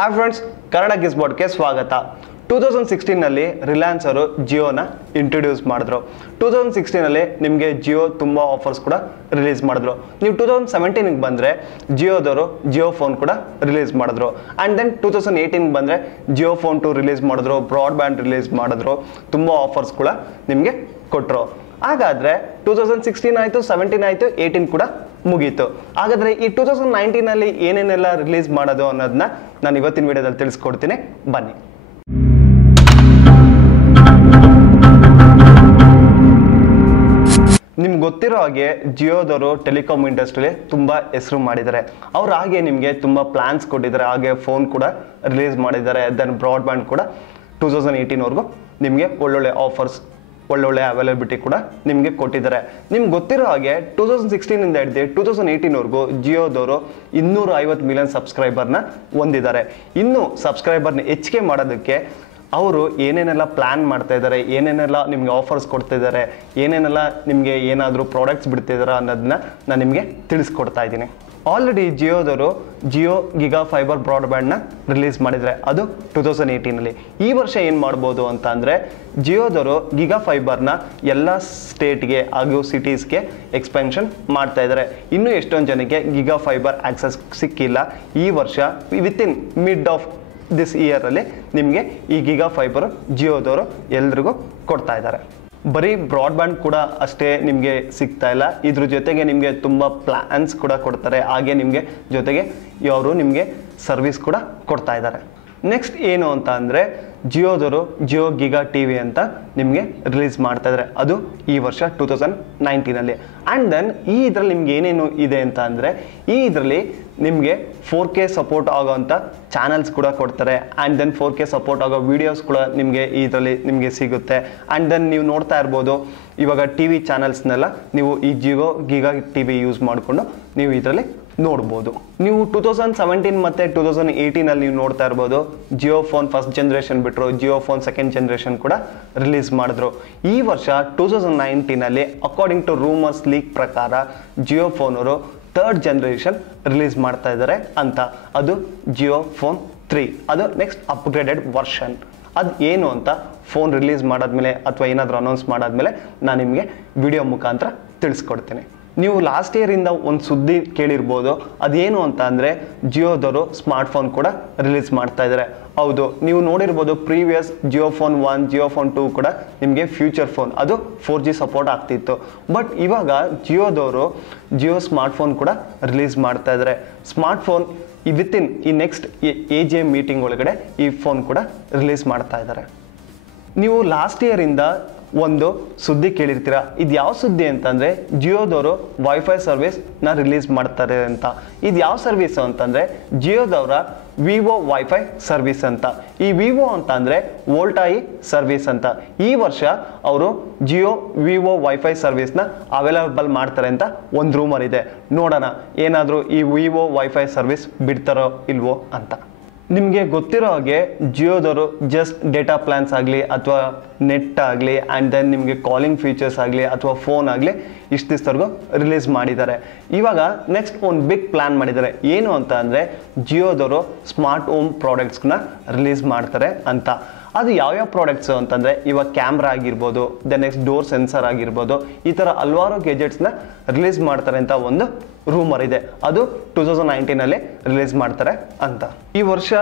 Hi friends, Kannada ಗಿಸ್ಬೋರ್ಡ್ಗೆ ಸ್ವಾಗತ. 2016ನಲ್ಲಿ ರಿಲಯನ್ಸ್ ಅವರು ಜಿಯೋನ introduce ಮಾಡಿದ್ರು. 2016ನಲ್ಲಿ ನಿಮಗೆ ಜಿಯೋ ತುಂಬ ಆಫರ್ಸ್ ಕೂಡ ರಿಲೀಸ್ ಮಾಡಿದ್ರು. ನೀವು 2017ಗೆ ಬಂದರೆ ಜಿಯೋದವರು ಜಿಯೋ ಫೋನ್ ಕೂಡ ರಿಲೀಸ್ ಮಾಡಿದ್ರು. ಆ್ಯಂಡ್ ದೆನ್ 2018ಗೆ ಬಂದರೆ ಜಿಯೋ ಫೋನ್ 2 ರಿಲೀಸ್ ಮಾಡಿದ್ರು, ಬ್ರಾಡ್ಬ್ಯಾಂಡ್ ರಿಲೀಸ್ ಮಾಡಿದ್ರು, ತುಂಬ ಆಫರ್ಸ್ ಕೂಡ ನಿಮಗೆ ಕೊಟ್ಟರು. ಹಾಗಾದರೆ 2016 ಆಯಿತು, 17 ಆಯಿತು, 18 ಕೂಡ ಮುಗೀತು. ಹಾಗಾದರೆ ಈ 2019ನಲ್ಲಿ ಏನೇನೆಲ್ಲ ರಿಲೀಸ್ ಮಾಡೋದು ಅನ್ನೋದನ್ನ ನಾನು ಇವತ್ತಿನ ವಿಡಿಯೋದಲ್ಲಿ ತಿಳಿಸ್ಕೊಡ್ತೀನಿ, ಬನ್ನಿ. ನಿಮ್ಗೆ ಗೊತ್ತಿರೋ ಹಾಗೆ ಜಿಯೋದವರು ಟೆಲಿಕಾಮ್ ಇಂಡಸ್ಟ್ರಿಲಿ ತುಂಬ ಹೆಸರು ಮಾಡಿದ್ದಾರೆ. ಅವ್ರು ಹಾಗೆ ನಿಮಗೆ ತುಂಬ ಪ್ಲ್ಯಾನ್ಸ್ ಕೊಟ್ಟಿದ್ದಾರೆ, ಹಾಗೆ ಫೋನ್ ಕೂಡ ರಿಲೀಸ್ ಮಾಡಿದ್ದಾರೆ. ದೆನ್ ಬ್ರಾಡ್ಬ್ಯಾಂಡ್ ಕೂಡ 2018ವರೆಗೂ ನಿಮಗೆ ಒಳ್ಳೊಳ್ಳೆ ಆಫರ್ಸ್, ಒಳ್ಳೊಳ್ಳೆ ಅವೈಲಬಿಲಿಟಿ ಕೂಡ ನಿಮಗೆ ಕೊಟ್ಟಿದ್ದಾರೆ. ನಿಮ್ಗೆ ಗೊತ್ತಿರೋ ಹಾಗೆ 2016ಇಂದ ಹಿಡಿದು 2018ವರೆಗೂ ಜಿಯೋದವರು 250 ಮಿಲಿಯನ್ ಸಬ್ಸ್ಕ್ರೈಬರ್ನ ಹೊಂದಿದ್ದಾರೆ. ಇನ್ನು ಸಬ್ಸ್ಕ್ರೈಬರ್ನ ಹೆಚ್ಚಿಗೆ ಮಾಡೋದಕ್ಕೆ ಅವರು ಏನೇನೆಲ್ಲ ಪ್ಲ್ಯಾನ್ ಮಾಡ್ತಾ ಇದ್ದಾರೆ, ಏನೇನೆಲ್ಲ ನಿಮಗೆ ಆಫರ್ಸ್ ಕೊಡ್ತಿದ್ದಾರೆ, ಏನೇನೆಲ್ಲ ನಿಮಗೆ ಏನಾದರೂ ಪ್ರಾಡಕ್ಟ್ಸ್ ಬಿಡ್ತಿದ್ದಾರೆ ಅನ್ನೋದನ್ನ ನಾನು ನಿಮಗೆ ತಿಳಿಸ್ಕೊಡ್ತಾ ಇದ್ದೀನಿ. ಆಲ್ರೆಡಿ ಜಿಯೋದವರು ಜಿಯೋ ಗಿಗಾ ಫೈಬರ್ ಬ್ರಾಡ್ಬ್ಯಾಂಡ್ನ ರಿಲೀಸ್ ಮಾಡಿದರೆ, ಅದು 2018ನಲ್ಲಿ. ಈ ವರ್ಷ ಏನು ಮಾಡ್ಬೋದು ಅಂತ ಅಂದರೆ ಜಿಯೋದವರು ಗಿಗಾ ಫೈಬರ್ನ ಎಲ್ಲ ಸ್ಟೇಟ್ಗೆ ಹಾಗೂ ಸಿಟೀಸ್ಗೆ ಎಕ್ಸ್ಪೆನ್ಷನ್ ಮಾಡ್ತಾ ಇದ್ದಾರೆ. ಇನ್ನೂ ಎಷ್ಟೊಂದು ಜನಕ್ಕೆ ಗಿಗಾ ಫೈಬರ್ ಆಕ್ಸೆಸ್ ಸಿಕ್ಕಿಲ್ಲ. ಈ ವರ್ಷ ವಿತಿನ್ ಮಿಡ್ ಆಫ್ ದಿಸ್ ಇಯರಲ್ಲಿ ನಿಮಗೆ ಈ ಗಿಗಾ ಫೈಬರ್ ಜಿಯೋದವರು ಎಲ್ರಿಗೂ ಕೊಡ್ತಾ ಇದ್ದಾರೆ. ಬರೀ ಬ್ರಾಡ್ಬ್ಯಾಂಡ್ ಕೂಡ ಅಷ್ಟೇ ನಿಮಗೆ ಸಿಗ್ತಾ ಇಲ್ಲ, ಇದ್ರ ಜೊತೆಗೆ ನಿಮಗೆ ತುಂಬ ಪ್ಲ್ಯಾನ್ಸ್ ಕೂಡ ಕೊಡ್ತಾರೆ, ಹಾಗೆ ನಿಮಗೆ ಜೊತೆಗೆ ಅವರು ನಿಮಗೆ ಸರ್ವಿಸ್ ಕೂಡ ಕೊಡ್ತಾ ಇದ್ದಾರೆ. ನೆಕ್ಸ್ಟ್ ಏನು ಅಂತ ಅಂದರೆ ಜಿಯೋದವರು ಜಿಯೋ ಗಿಗಾ ಟಿವಿ ಅಂತ ನಿಮಗೆ ರಿಲೀಸ್ ಮಾಡ್ತಾ ಇದ್ದಾರೆ, ಅದು ಈ ವರ್ಷ 2019ನಲ್ಲಿ. ಆ್ಯಂಡ್ ದೆನ್ ಈ ಇದರಲ್ಲಿ ನಿಮ್ಗೆ ಏನೇನು ಇದೆ ಅಂತ ಅಂದರೆ ಈ ಇದರಲ್ಲಿ ನಿಮಗೆ 4K ಸಪೋರ್ಟ್ ಆಗೋವಂಥ ಚಾನಲ್ಸ್ ಕೂಡ ಕೊಡ್ತಾರೆ. ಆ್ಯಂಡ್ ದೆನ್ 4K ಸಪೋರ್ಟ್ ಆಗೋ ವೀಡಿಯೋಸ್ ಕೂಡ ನಿಮಗೆ ಇದರಲ್ಲಿ ನಿಮಗೆ ಸಿಗುತ್ತೆ. ಆ್ಯಂಡ್ ದೆನ್ ನೀವು ನೋಡ್ತಾ ಇರ್ಬೋದು, ಇವಾಗ ಟಿ ವಿ ಚಾನಲ್ಸ್ನೆಲ್ಲ ನೀವು ಈ ಜಿಯೋ ಗಿಗಾ ಟಿವಿ ಯೂಸ್ ಮಾಡಿಕೊಂಡು ನೀವು ಇದರಲ್ಲಿ ನೋಡ್ಬೋದು. ನೀವು 2017 ಮತ್ತು 2018ನಲ್ಲಿ ನೀವು ನೋಡ್ತಾ ಇರ್ಬೋದು, ಜಿಯೋ ಫೋನ್ ಫಸ್ಟ್ ಜನ್ರೇಷನ್ ಬಿಟ್ಟರು, ಜಿಯೋ ಫೋನ್ ಸೆಕೆಂಡ್ ಜನ್ರೇಷನ್ ಕೂಡ ರಿಲೀಸ್ ಮಾಡಿದ್ರು. ಈ ವರ್ಷ 2019ನಲ್ಲಿ ಅಕಾರ್ಡಿಂಗ್ ಟು ರೂಮರ್ಸ್ ಲೀಕ್ ಪ್ರಕಾರ ಜಿಯೋ ಫೋನ್ ಅವರು 3rd ಜನರೇಷನ್ ರಿಲೀಸ್ ಮಾಡ್ತಾ ಇದ್ದಾರೆ ಅಂತ. ಅದು ಜಿಯೋ ಫೋನ್ 3, ಅದು ನೆಕ್ಸ್ಟ್ ಅಪ್ಗ್ರೇಡೆಡ್ ವರ್ಷನ್. ಅದು ಏನು ಅಂತ ಫೋನ್ ರಿಲೀಸ್ ಮಾಡಾದ್ಮೇಲೆ ಅಥವಾ ಏನಾದರೂ ಅನೌನ್ಸ್ ಮಾಡಾದ್ಮೇಲೆ ನಾನು ನಿಮಗೆ ವಿಡಿಯೋ ಮುಖಾಂತರ ತಿಳಿಸ್ಕೊಡ್ತೀನಿ. ನೀವು ಲಾಸ್ಟ್ ಇಯರಿಂದ ಒಂದು ಸುದ್ದಿ ಕೇಳಿರ್ಬೋದು, ಅದೇನು ಅಂತ ಅಂದರೆ ಜಿಯೋದವರು ಸ್ಮಾರ್ಟ್ಫೋನ್ ಕೂಡ ರಿಲೀಸ್ ಮಾಡ್ತಾ ಇದ್ದಾರೆ. ಹೌದು, ನೀವು ನೋಡಿರ್ಬೋದು previous Jio phone 1, Jio phone 2 ಕೂಡ ನಿಮಗೆ ಫ್ಯೂಚರ್ ಫೋನ್, ಅದು 4G ಸಪೋರ್ಟ್ ಆಗ್ತಿತ್ತು. ಬಟ್ ಇವಾಗ ಜಿಯೋದವರು ಜಿಯೋ ಸ್ಮಾರ್ಟ್ಫೋನ್ ಕೂಡ ರಿಲೀಸ್ ಮಾಡ್ತಾ ಇದ್ದಾರೆ. ಸ್ಮಾರ್ಟ್ಫೋನ್ ವಿತಿನ್ ಈ ನೆಕ್ಸ್ಟ್ AGM ಮೀಟಿಂಗ್ ಒಳಗಡೆ ಈ ಫೋನ್ ಕೂಡ ರಿಲೀಸ್ ಮಾಡ್ತಾ ಇದ್ದಾರೆ. ನೀವು ಲಾಸ್ಟ್ ಇಯರಿಂದ ಒಂದು ಸುದ್ದಿ ಕೇಳಿರ್ತೀರ, ಇದು ಯಾವ ಸುದ್ದಿ ಅಂತಂದರೆ ಜಿಯೋದವರು ವೈಫೈ ಸರ್ವಿಸ್ನ ರಿಲೀಸ್ ಮಾಡ್ತಾರೆ ಅಂತ. ಇದು ಯಾವ ಸರ್ವಿಸು ಅಂತಂದರೆ ಜಿಯೋದವರ ವಿವೋ ವೈಫೈ ಸರ್ವಿಸ್ ಅಂತ. ಈ ವಿವೋ ಅಂತ ಅಂದರೆ ವೋಲ್ಟಾಯಿ ಸರ್ವಿಸ್ ಅಂತ. ಈ ವರ್ಷ ಅವರು ಜಿಯೋ ವಿವೋ ವೈಫೈ ಸರ್ವಿಸ್ನ ಅವೈಲಬಲ್ ಮಾಡ್ತಾರೆ ಅಂತ ಒಂದು ರೂಮರ್ ಇದೆ. ನೋಡೋಣ ಏನಾದರೂ ಈ ವಿವೋ ವೈಫೈ ಸರ್ವಿಸ್ ಬಿಡ್ತಾರೋ ಇಲ್ವೋ ಅಂತ. ನಿಮಗೆ ಗೊತ್ತಿರೋ ಹಾಗೆ ಜಿಯೋದವರು ಜಸ್ಟ್ ಡೇಟಾ ಪ್ಲ್ಯಾನ್ಸ್ ಆಗಲಿ ಅಥವಾ ನೆಟ್ ಆಗಲಿ ಆ್ಯಂಡ್ ದೆನ್ ನಿಮಗೆ ಕಾಲಿಂಗ್ ಫೀಚರ್ಸ್ ಆಗಲಿ ಅಥವಾ ಫೋನ್ ಆಗಲಿ ಇಷ್ಟು ದಿವಸವರೆಗೂ ರಿಲೀಸ್ ಮಾಡಿದ್ದಾರೆ. ಇವಾಗ ನೆಕ್ಸ್ಟ್ ಒಂದು ಬಿಗ್ ಪ್ಲ್ಯಾನ್ ಮಾಡಿದ್ದಾರೆ. ಏನು ಅಂತ ಅಂದರೆ ಜಿಯೋದವರು ಸ್ಮಾರ್ಟ್ ಹೋಮ್ ಪ್ರಾಡಕ್ಟ್ಸ್ನ ರಿಲೀಸ್ ಮಾಡ್ತಾರೆ ಅಂತ. ಅದು ಯಾವ್ಯಾವ ಪ್ರಾಡಕ್ಟ್ಸು ಅಂತಂದರೆ ಇವಾಗ ಕ್ಯಾಮ್ರಾ ಆಗಿರ್ಬೋದು, ದೆನ್ ನೆಕ್ಸ್ಟ್ ಡೋರ್ ಸೆನ್ಸರ್ ಆಗಿರ್ಬೋದು, ಈ ಥರ ಹಲವಾರು ಗ್ಯಾಜೆಟ್ಸ್ನ ರಿಲೀಸ್ ಮಾಡ್ತಾರೆ ಅಂತ ಒಂದು ರೂಮರ್ ಇದೆ. ಅದು 2019ನಲ್ಲಿ ರಿಲೀಸ್ ಮಾಡ್ತಾರೆ ಅಂತ. ಈ ವರ್ಷ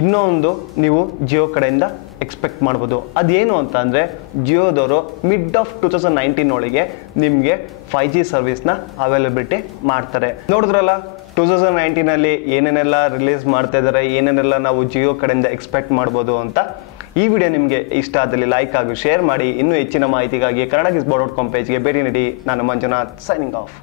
ಇನ್ನೊಂದು ನೀವು ಜಿಯೋ ಕಡೆಯಿಂದ ಎಕ್ಸ್ಪೆಕ್ಟ್ ಮಾಡ್ಬೋದು. ಅದೇನು ಅಂತ ಅಂದರೆ ಜಿಯೋದವರು ಮಿಡ್ ಆಫ್ 2019 ಒಳಗೆ ನಿಮಗೆ 5G ಸರ್ವಿಸ್ನ ಅವೈಲಬಿಲಿಟಿ ಮಾಡ್ತಾರೆ. ನೋಡಿದ್ರಲ್ಲ 2019ನಲ್ಲಿ ಏನೇನೆಲ್ಲ ರಿಲೀಸ್ ಮಾಡ್ತಾ ಇದ್ದಾರೆ, ಏನೇನೆಲ್ಲ ನಾವು ಜಿಯೋ ಕಡೆಯಿಂದ ಎಕ್ಸ್ಪೆಕ್ಟ್ ಮಾಡ್ಬೋದು ಅಂತ. ಈ ವಿಡಿಯೋ ನಿಮಗೆ ಇಷ್ಟ ಆದಲ್ಲಿ ಲೈಕ್ ಹಾಗೂ ಶೇರ್ ಮಾಡಿ. ಇನ್ನೂ ಹೆಚ್ಚಿನ ಮಾಹಿತಿಗಾಗಿ ಕನ್ನಡ ಗಿಸ್ಬೋರ್ಡ್.com ಪೇಜ್ಗೆ ಭೇಟಿ ನೀಡಿ. ನಾನು ಮಂಜುನಾಥ್, ಸೈನಿಂಗ್ ಆಫ್.